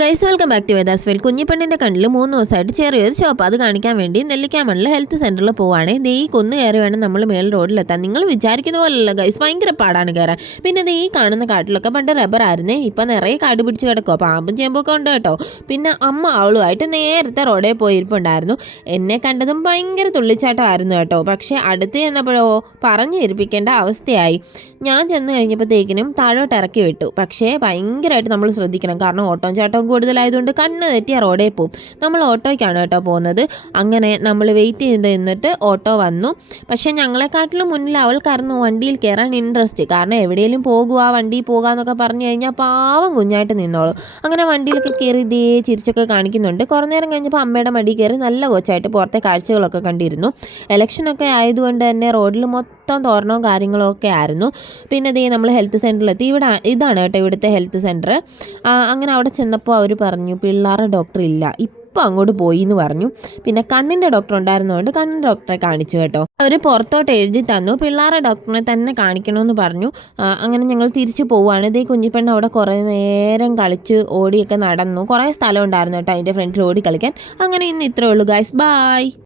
Guys welcome back to Vedas well. കുഞ്ഞിപ്പെണ്ണിൻ്റെ കണ്ണിൽ 3 ദിവസമായിട്ട് ചെറിയൊരു ചോപ്പ്. അത് കാണിക്കാൻ വേണ്ടി നെല്ലിക്കാമണ്ണിൽ ഹെൽത്ത് സെൻറ്ററിൽ പോവുകയാണേ. ദേ ഈ കുന്ന് കയറി വേണം നമ്മൾ മേൽ റോഡിലെത്താൻ. നിങ്ങൾ വിചാരിക്കുന്ന പോലെയല്ല ഗൈസ്, ഭയങ്കര പാടാണ് കയറാൻ. പിന്നെ ദേ ഈ കാണുന്ന കാട്ടിലൊക്കെ പണ്ട് റബ്ബർ ആയിരുന്നേ, ഇപ്പം നിറയെ കാട് പിടിച്ച് കിടക്കുമോ, പാമ്പും ചേമ്പൊക്കെ ഉണ്ട് കേട്ടോ. പിന്നെ അമ്മ അവളുമായിട്ട് നേരത്തെ റോഡിൽ പോയിരിപ്പുണ്ടായിരുന്നു. എന്നെ കണ്ടതും ഭയങ്കര തുള്ളിച്ചാട്ടമായിരുന്നു കേട്ടോ. പക്ഷേ അടുത്ത് ചെന്നപ്പോഴോ പറഞ്ഞിരിപ്പിക്കേണ്ട അവസ്ഥയായി. ഞാൻ ചെന്ന് കഴിഞ്ഞപ്പോഴത്തേക്കിനും താഴോട്ട് ഇറക്കി വിട്ടു. പക്ഷേ ഭയങ്കരമായിട്ട് നമ്മൾ ശ്രദ്ധിക്കണം, കാരണം ഓട്ടവും ചാട്ടവും കൂടുതലായതുകൊണ്ട് കണ്ണ് തെറ്റിയ റോഡേ പോവും. നമ്മൾ ഓട്ടോയ്ക്കാണ് കേട്ടോ പോകുന്നത്. അങ്ങനെ നമ്മൾ വെയിറ്റ് ചെയ്ത് നിന്നിട്ട് ഓട്ടോ വന്നു. പക്ഷേ ഞങ്ങളെക്കാട്ടിലും മുന്നിൽ അവൾക്കായിരുന്നു വണ്ടിയിൽ കയറാൻ ഇൻട്രസ്റ്റ്. കാരണം എവിടെയെങ്കിലും പോകുക, വണ്ടിയിൽ പോകാമെന്നൊക്കെ പറഞ്ഞു കഴിഞ്ഞാൽ പാവം കുഞ്ഞായിട്ട് നിന്നോളൂ. അങ്ങനെ വണ്ടിയിലൊക്കെ കയറി ഇതേ ചിരിച്ചൊക്കെ കാണിക്കുന്നുണ്ട്. കുറേ നേരം കഴിഞ്ഞപ്പോൾ അമ്മയുടെ മടി കയറി നല്ല കൊച്ചായിട്ട് പുറത്തെ കാഴ്ചകളൊക്കെ കണ്ടിരുന്നു. ഇലക്ഷനൊക്കെ ആയതുകൊണ്ട് തന്നെ റോഡിൽ മൊത്തം തോരണവും കാര്യങ്ങളും ഒക്കെ ആയിരുന്നു. പിന്നെ ദേ നമ്മൾ ഹെൽത്ത് സെൻറ്ററിലെത്തി. ഇതാണ് കേട്ടോ ഇവിടുത്തെ ഹെൽത്ത് സെൻറ്റർ. അങ്ങനെ അവിടെ ചെന്നപ്പോൾ അവർ പറഞ്ഞു പിള്ളേരുടെ ഡോക്ടർ ഇല്ല, ഇപ്പോൾ അങ്ങോട്ട് പോയി എന്ന് പറഞ്ഞു. പിന്നെ കണ്ണിൻ്റെ ഡോക്ടർ ഉണ്ടായിരുന്നതുകൊണ്ട് കണ്ണിൻ്റെ ഡോക്ടറെ കാണിച്ചു കേട്ടോ. അവർ പുറത്തോട്ട് എഴുതി തന്നു, പിള്ളേരുടെ ഡോക്ടറിനെ തന്നെ കാണിക്കണമെന്ന് പറഞ്ഞു. അങ്ങനെ ഞങ്ങൾ തിരിച്ചു പോവുകയാണ്. ഇതേ കുഞ്ഞിപ്പെണ്ണ് അവിടെ കുറേ നേരം കളിച്ച് ഓടിയൊക്കെ നടന്നു. കുറേ സ്ഥലം ഉണ്ടായിരുന്നു കേട്ടോ അതിൻ്റെ ഫ്രണ്ടിൽ ഓടി കളിക്കാൻ. അങ്ങനെ ഇന്ന് ഇത്രയേ ഉള്ളൂ ഗൈസ്, ബൈ.